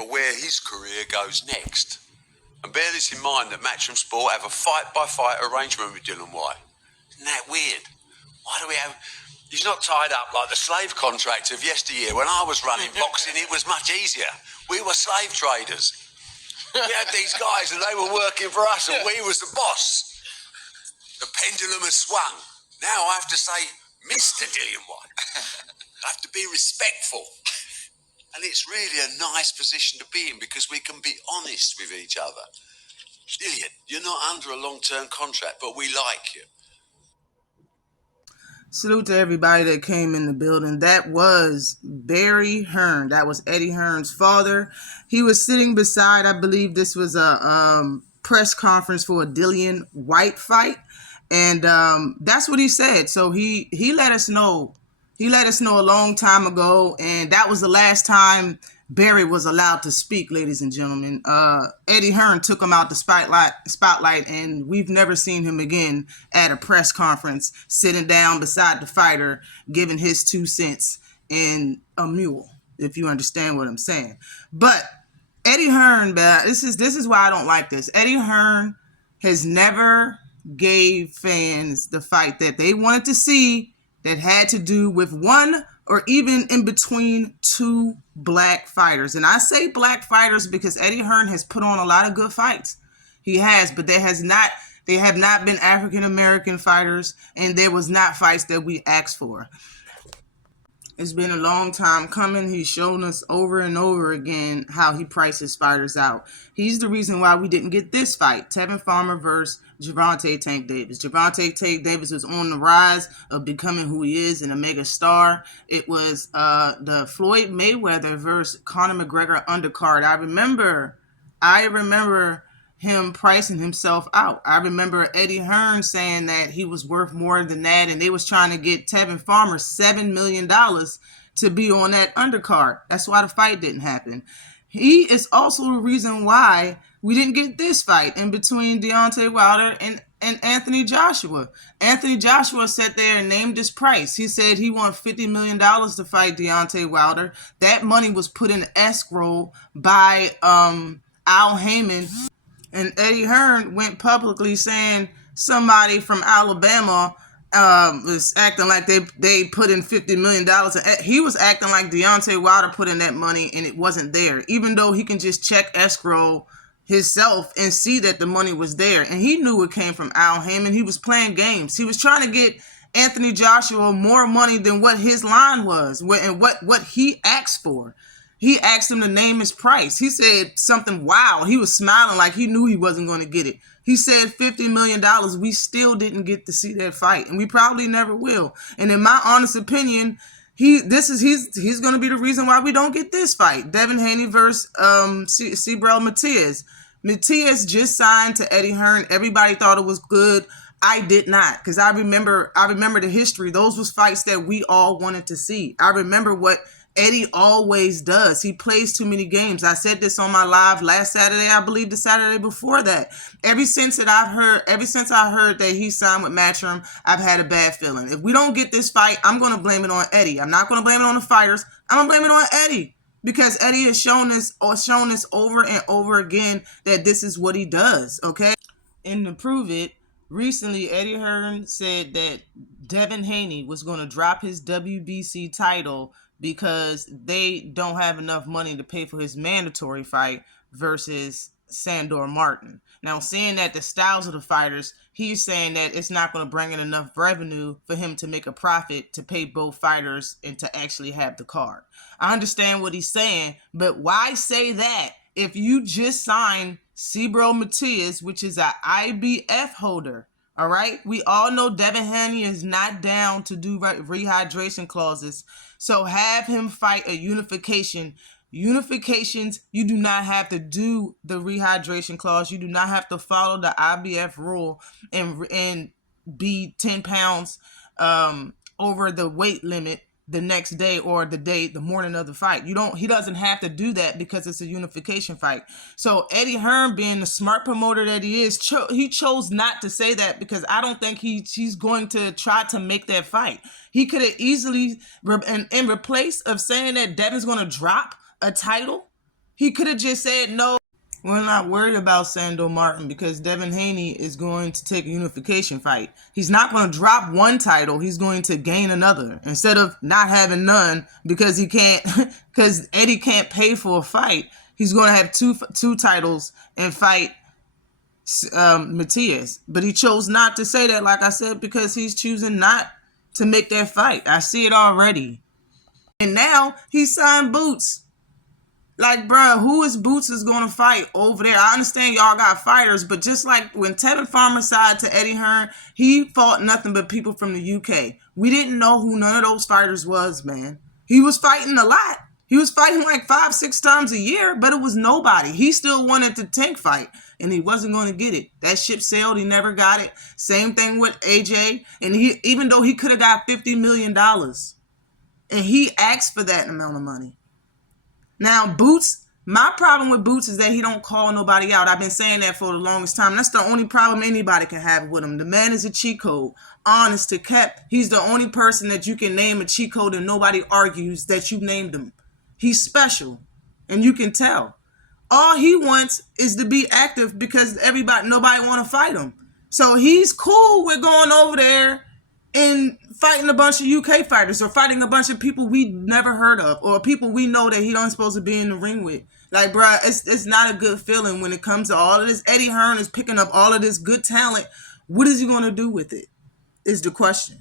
for where his career goes next. And bear this in mind that Matchroom Sport have a fight-by-fight arrangement with Dillian Whyte. Isn't that weird? Why do we have... He's not tied up like the slave contract of yesteryear. When I was running boxing, it was much easier. We were slave traders. We had these guys and they were working for us and we was the boss. The pendulum has swung. Now I have to say, Mr. Dillian Whyte. I have to be respectful. And it's really a nice position to be in because we can be honest with each other. Dillian, you're not under a long-term contract, but we like you. Salute to everybody that came in the building. That was Barry Hearn. That was Eddie Hearn's father. He was sitting beside, I believe this was a press conference for a Dillian Whyte fight. And that's what he said. So he let us know. He let us know a long time ago. And that was the last time Barry was allowed to speak, ladies and gentlemen. Eddie Hearn took him out the spotlight, and we've never seen him again at a press conference, sitting down beside the fighter, giving his 2 cents in a mule, if you understand what I'm saying. But Eddie Hearn, this is why I don't like this. Eddie Hearn has never gave fans the fight that they wanted to see that had to do with one or even in between 2 black fighters. And I say black fighters because Eddie Hearn has put on a lot of good fights. He has, but they have not been African-American fighters, and there was not fights that we asked for. It's been a long time coming. He's shown us over and over again how he prices fighters out. He's the reason why we didn't get this fight, Tevin Farmer versus Gervonta Tank Davis. Gervonta Tank Davis was on the rise of becoming who he is, an mega star. It was the Floyd Mayweather versus Conor McGregor undercard. I remember him pricing himself out. I remember Eddie Hearn saying that he was worth more than that, and they was trying to get Tevin Farmer $7 million to be on that undercard. That's why the fight didn't happen. He is also the reason why we didn't get this fight in between Deontay Wilder and Anthony Joshua. Anthony Joshua sat there and named his price. He said he wanted $50 million to fight Deontay Wilder. That money was put in escrow by Al Heyman. And Eddie Hearn went publicly saying somebody from Alabama was acting like they put in $50 million. He was acting like Deontay Wilder put in that money and it wasn't there, even though he can just check escrow himself and see that the money was there. And he knew it came from Al Heyman. He was playing games. He was trying to get Anthony Joshua more money than what his line was and what he asked for. He asked him to name his price. He said something wild. He was smiling like he knew he wasn't going to get it. He said $50 million. We still didn't get to see that fight, and we probably never will. And in my honest opinion, he's going to be the reason why we don't get this fight. Devin Haney versus Matais. Matais just signed to Eddie Hearn. Everybody thought it was good. I did not, because I remember the history. Those was fights that we all wanted to see. I remember what Eddie always does. He plays too many games. I said this on my live last Saturday, I believe the Saturday before that. Ever since I heard that he signed with Matchroom, I've had a bad feeling. If we don't get this fight, I'm going to blame it on Eddie. I'm not going to blame it on the fighters. I'm going to blame it on Eddie, because Eddie has shown us over and over again that this is what he does, okay? And to prove it, recently Eddie Hearn said that Devin Haney was going to drop his WBC title because they don't have enough money to pay for his mandatory fight versus Sandor Martin. Now, seeing that the styles of the fighters, he's saying that it's not going to bring in enough revenue for him to make a profit to pay both fighters and to actually have the card. I understand what he's saying, but why say that if you just signed Cibro Matais, which is an IBF holder? All right, we all know Devin Haney is not down to do rehydration clauses, so have him fight a unification. Unifications, you do not have to do the rehydration clause. You do not have to follow the IBF rule and be 10 pounds over the weight limit the next day or the morning of the fight. He doesn't have to do that because it's a unification fight. So Eddie Hearn, being the smart promoter that he is, he chose not to say that, because I don't think he's going to try to make that fight. He could have easily, in replace of saying that Devin's going to drop a title, He could have just said no. We're not worried about Sando Martin because Devin Haney is going to take a unification fight. He's not going to drop one title. He's going to gain another instead of not having none because he can't, because Eddie can't pay for a fight. He's going to have two titles and fight Matais. But he chose not to say that, like I said, because he's choosing not to make that fight. I see it already. And now he signed Boots. Like, bro, who is Boots is going to fight over there? I understand y'all got fighters, but just like when Tevin Farmer signed to Eddie Hearn, he fought nothing but people from the UK. We didn't know who none of those fighters was, man. He was fighting a lot. He was fighting like 5-6 times a year, but it was nobody. He still wanted the Tank fight, and he wasn't going to get it. That ship sailed. He never got it. Same thing with AJ. And he, even though he could have got $50 million, and he asked for that amount of money. Now, Boots, my problem with Boots is that he don't call nobody out. I've been saying that for the longest time. That's the only problem anybody can have with him. The man is a cheat code. Honest to Cap, he's the only person that you can name a cheat code and nobody argues that you named him. He's special, and you can tell. All he wants is to be active because nobody want to fight him. So he's cool with going over there and fighting a bunch of UK fighters or fighting a bunch of people we never heard of or people we know that he don't supposed to be in the ring with. Like, bro, it's not a good feeling when it comes to all of this. Eddie Hearn is picking up all of this good talent. What is he going to do with it is the question.